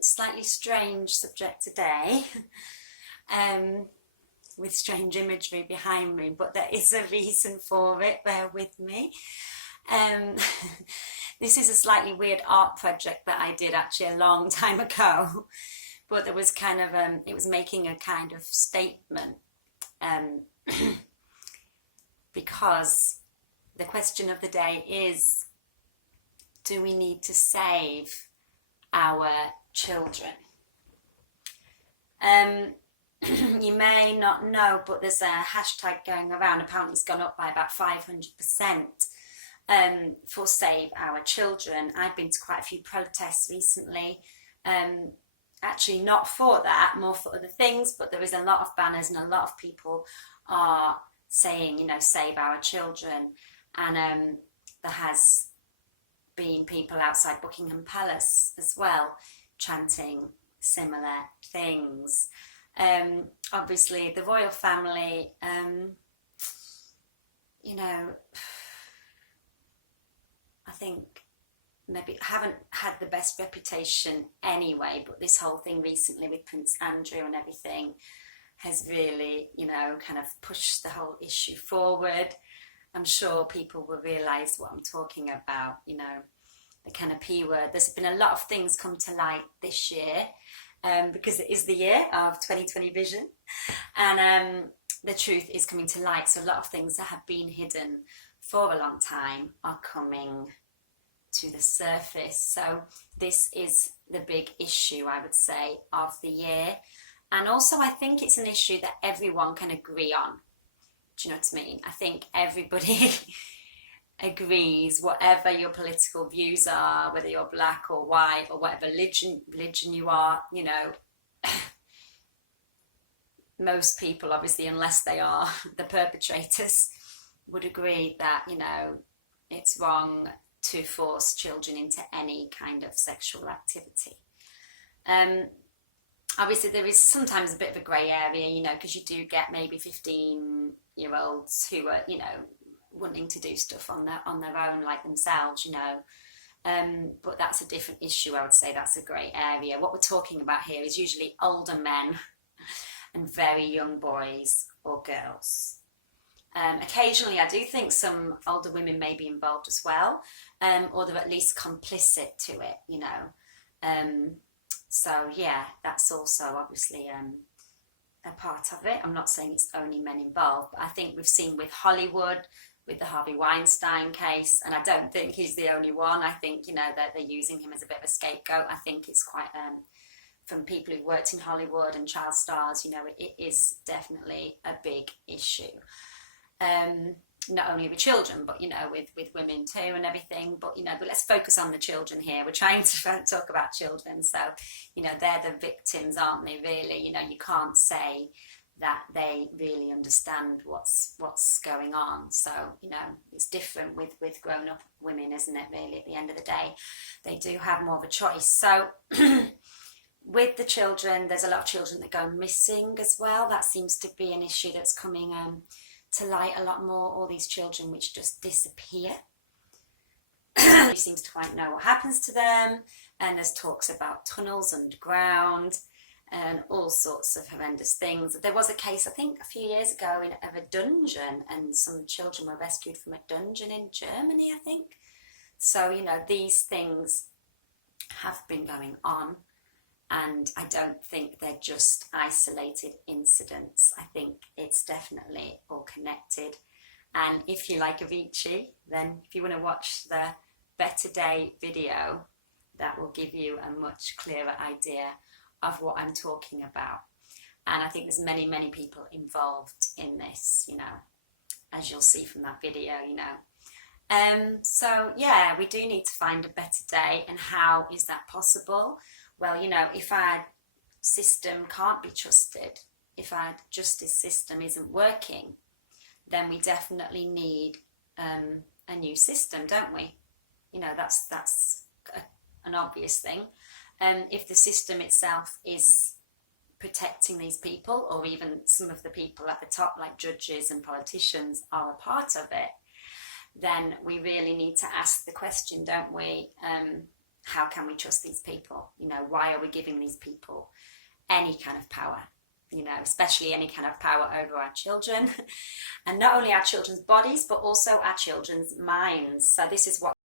Slightly strange subject today, with strange imagery behind me, but there is a reason for it, bear with me. Um, this is a slightly weird art project that I did actually a long time ago, but there was kind of, it was making a kind of statement, um, because the question of the day is, do we need to save our children? You may not know, but there's a hashtag going around. Apparently it's gone up by about 500% for Save Our Children. I've been to quite a few protests recently, actually not for that, more for other things, but there is a lot of banners and a lot of people are saying, you know, save our children. And there has been people outside Buckingham Palace as well chanting similar things. Obviously the royal family, you know, I think maybe haven't had the best reputation anyway, but this whole thing recently with Prince Andrew and everything has really, you know, kind of pushed the whole issue forward. I'm sure people will realise what I'm talking about, you know, the kind of P word. There's been a lot of things come to light this year, because it is the year of 2020 vision, and the truth is coming to light. So a lot of things that have been hidden for a long time are coming to the surface. So this is the big issue, I would say, of the year. And also I think it's an issue that everyone can agree on. Do you know what I mean? I think everybody agrees, whatever your political views are, whether you're black or white or whatever religion you are, you know, most people, obviously, unless they are the perpetrators, would agree that, you know, it's wrong to force children into any kind of sexual activity. Obviously there is sometimes a bit of a grey area, you know, because you do get maybe 15-year-olds who are, you know, wanting to do stuff on their own, like themselves, you know. But that's a different issue. I would say that's a grey area. What we're talking about here is usually older men and very young boys or girls. Occasionally I do think some older women may be involved as well, or they're at least complicit to it, you know. So yeah, that's also obviously a part of it. I'm not saying it's only men involved, but I think we've seen with Hollywood, with the Harvey Weinstein case, and I don't think he's the only one. I think, you know, that they're using him as a bit of a scapegoat. I think it's quite, from people who've worked in Hollywood and child stars, you know, it is definitely a big issue. Not only with children, but, you know, with women too and everything. But, you know, but let's focus on the children here. We're trying to talk about children. So, you know, they're the victims, aren't they, really? You know, you can't say that they really understand what's going on. So, you know, it's different with grown-up women, isn't it, really, at the end of the day? They do have more of a choice. So with the children, there's a lot of children that go missing as well. That seems to be an issue that's coming to light a lot more. All these children which just disappear. Nobody seems to quite know what happens to them, and there's talks about tunnels underground and all sorts of horrendous things. There was a case, I think, a few years ago of a dungeon, and some children were rescued from a dungeon in Germany, I think. So, you know, these things have been going on, and I don't think they're just isolated incidents. I think it's definitely all connected. And if you like Avicii, then if you want to watch the Better Day video, that will give you a much clearer idea of what I'm talking about. And I think there's many people involved in this, you know, as you'll see from that video, you know. So yeah, we do need to find a better day. And how is that possible? Well, you know, if our system can't be trusted, if our justice system isn't working, then we definitely need a new system, don't we? You know, that's an obvious thing. If the system itself is protecting these people, or even some of the people at the top, like judges and politicians, are a part of it, then we really need to ask the question, don't we? how can we trust these people? You know, why are we giving these people any kind of power? You know, especially any kind of power over our children, and not only our children's bodies, but also our children's minds. So this is what